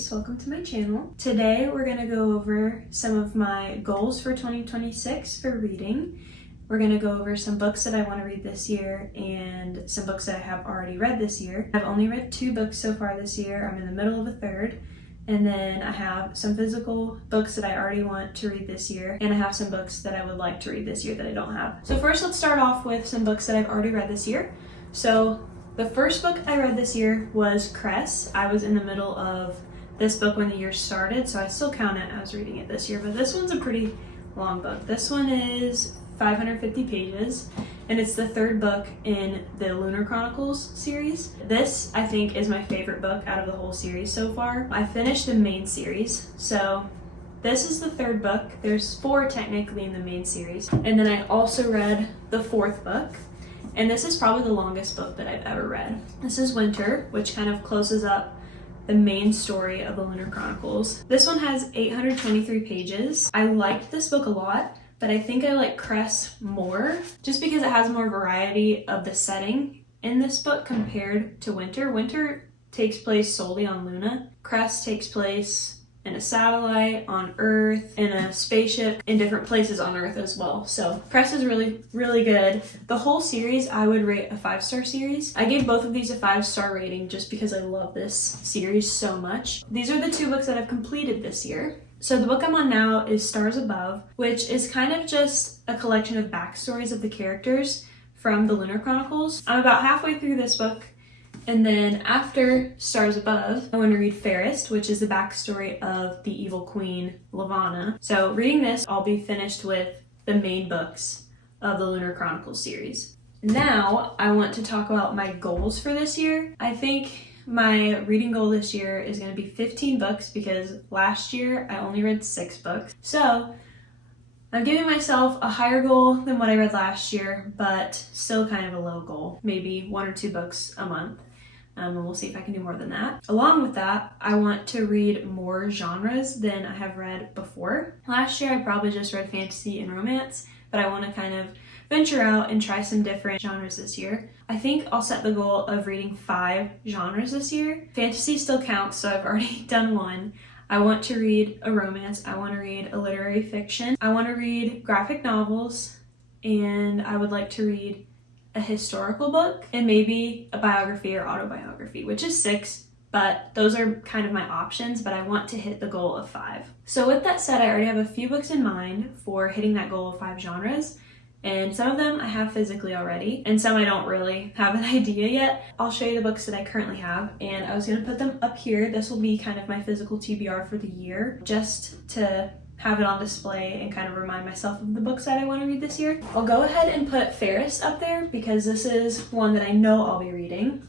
Grace, welcome to my channel. Today we're going to go over some of my goals for 2026 for reading. We're going to go over some books that I want to read this year and some books that I have already read this year. I've only read 2 books so far this year. I'm in the middle of a third. And then I have some physical books that I already want to read this year, and I have some books that I would like to read this year that I don't have. So first, let's start off with some books that I've already read this year. So the first book I read this year was Cress. I was in the middle of this book when the year started, so I still count it as reading it this year, but this one's a pretty long book. This one is 550 pages, and it's the 3rd book in the Lunar Chronicles series. This, I think, is my favorite book out of the whole series so far. I finished the main series, so this is the 3rd book. There's 4 technically in the main series, and then I also read the 4th book. And this is probably the longest book that I've ever read. This is Winter, which kind of closes up the main story of the Lunar Chronicles. This one has 823 pages. I liked this book a lot, but I think I like Cress more just because it has more variety of the setting in this book compared to Winter. Winter takes place solely on Luna. Cress takes place in a satellite, on Earth, in a spaceship, in different places on Earth as well. So Cress is really, really good. The whole series, I would rate a 5-star series. I gave both of these a 5-star rating just because I love this series so much. These are the 2 books that I've completed this year. So the book I'm on now is Stars Above, which is kind of just a collection of backstories of the characters from the Lunar Chronicles. I'm about halfway through this book. And then after Stars Above, I want to read Fairest, which is the backstory of the evil queen, Lavanna. So reading this, I'll be finished with the main books of the Lunar Chronicles series. Now, I want to talk about my goals for this year. I think my reading goal this year is going to be 15 books because last year I only read 6 books. So I'm giving myself a higher goal than what I read last year, but still kind of a low goal, maybe 1 or 2 books a month. And we'll see if I can do more than that. Along with that, I want to read more genres than I have read before. Last year, I probably just read fantasy and romance, but I want to kind of venture out and try some different genres this year. I think I'll set the goal of reading 5 genres this year. Fantasy still counts, so I've already done 1. I want to read a romance, I want to read a literary fiction, I want to read graphic novels, and I would like to read a historical book and maybe a biography or autobiography, which is 6, but those are kind of my options, but I want to hit the goal of 5. So with that said, I already have a few books in mind for hitting that goal of 5 genres. And some of them I have physically already, and some I don't really have an idea yet. I'll show you the books that I currently have, and I was going to put them up here. This will be kind of my physical TBR for the year, just to have it on display and kind of remind myself of the books that I want to read this year. I'll go ahead and put Fairest up there because this is one that I know I'll be reading.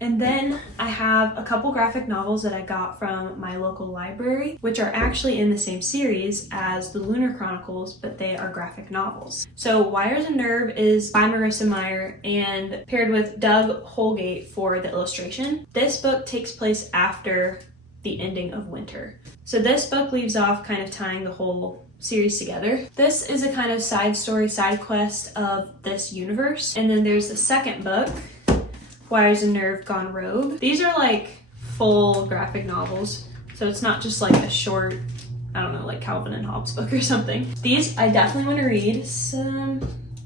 And then I have a couple graphic novels that I got from my local library, which are actually in the same series as the Lunar Chronicles, but they are graphic novels. So Wires and Nerve is by Marissa Meyer and paired with Doug Holgate for the illustration. This book takes place after the ending of Winter. So this book leaves off kind of tying the whole series together. This is a kind of side story, side quest of this universe. And then there's the 2nd book, Wires and Nerve Gone Rogue. These are like full graphic novels. So it's not just like a short, I don't know, like Calvin and Hobbes book or something. These I definitely want to read.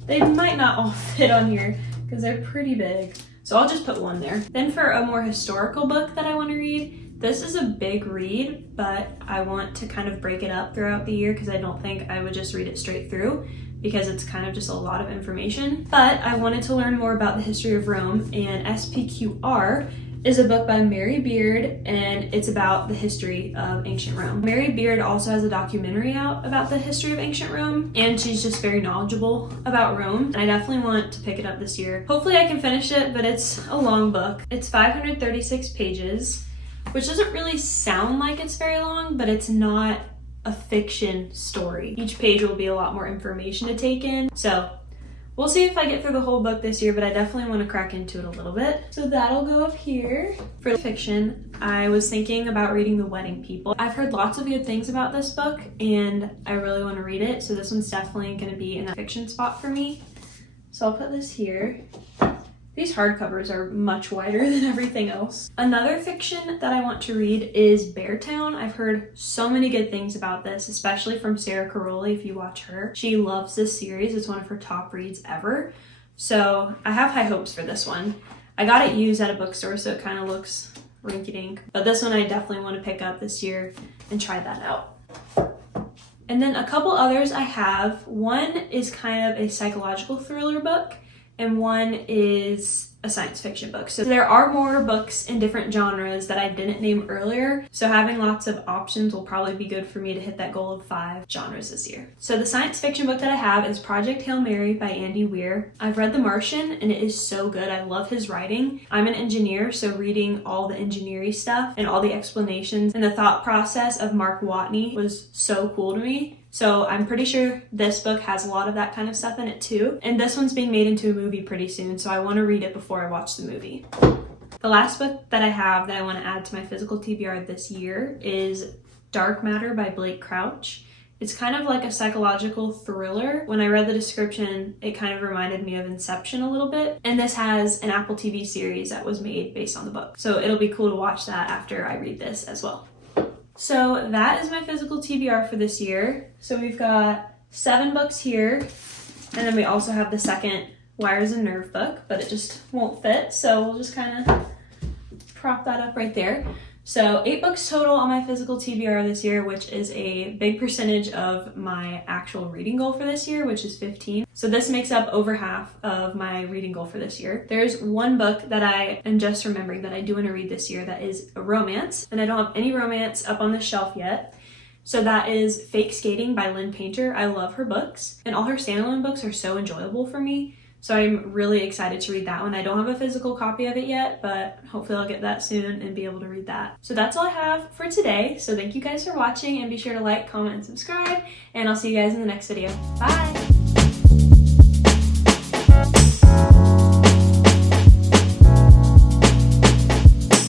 They might not all fit on here because they're pretty big. So I'll just put 1 there. Then for a more historical book that I want to read, this is a big read, but I want to kind of break it up throughout the year because I don't think I would just read it straight through because it's kind of just a lot of information. But I wanted to learn more about the history of Rome, and SPQR is a book by Mary Beard, and it's about the history of ancient Rome. Mary Beard also has a documentary out about the history of ancient Rome, and she's just very knowledgeable about Rome. And I definitely want to pick it up this year. Hopefully I can finish it, but it's a long book. It's 536 pages. Which doesn't really sound like it's very long, but it's not a fiction story. Each page will be a lot more information to take in. So we'll see if I get through the whole book this year, but I definitely want to crack into it a little bit. So that'll go up here. For fiction, I was thinking about reading The Wedding People. I've heard lots of good things about this book, and I really want to read it. So this one's definitely going to be in the fiction spot for me. So I'll put this here. These hardcovers are much wider than everything else. Another fiction that I want to read is Beartown. I've heard so many good things about this, especially from Sarah Caroli. If you watch her, she loves this series. It's one of her top reads ever. So I have high hopes for this one. I got it used at a bookstore, so it kind of looks rinky-dink. But this one I definitely want to pick up this year and try that out. And then a couple others I have. One is kind of a psychological thriller book, and one is a science fiction book. So there are more books in different genres that I didn't name earlier. So having lots of options will probably be good for me to hit that goal of 5 genres this year. So the science fiction book that I have is Project Hail Mary by Andy Weir. I've read The Martian and it is so good. I love his writing. I'm an engineer, so reading all the engineering stuff and all the explanations and the thought process of Mark Watney was so cool to me. So I'm pretty sure this book has a lot of that kind of stuff in it too. And this one's being made into a movie pretty soon, so I want to read it before I watch the movie. The last book that I have that I want to add to my physical TBR this year is Dark Matter by Blake Crouch. It's kind of like a psychological thriller. When I read the description, it kind of reminded me of Inception a little bit. And this has an Apple TV series that was made based on the book. So it'll be cool to watch that after I read this as well. So that is my physical TBR for this year. So we've got 7 books here, and then we also have the second Wires and Nerve book, but it just won't fit. So we'll just kind of prop that up right there. So 8 books total on my physical TBR this year, which is a big percentage of my actual reading goal for this year, which is 15. So this makes up over half of my reading goal for this year. There's one book that I am just remembering that I do want to read this year that is a romance, and I don't have any romance up on the shelf yet. So that is Fake Skating by Lynn Painter. I love her books, and all her standalone books are so enjoyable for me. So I'm really excited to read that one. I don't have a physical copy of it yet, but hopefully I'll get that soon and be able to read that. So that's all I have for today. So thank you guys for watching, and be sure to like, comment, and subscribe, and I'll see you guys in the next video. Bye!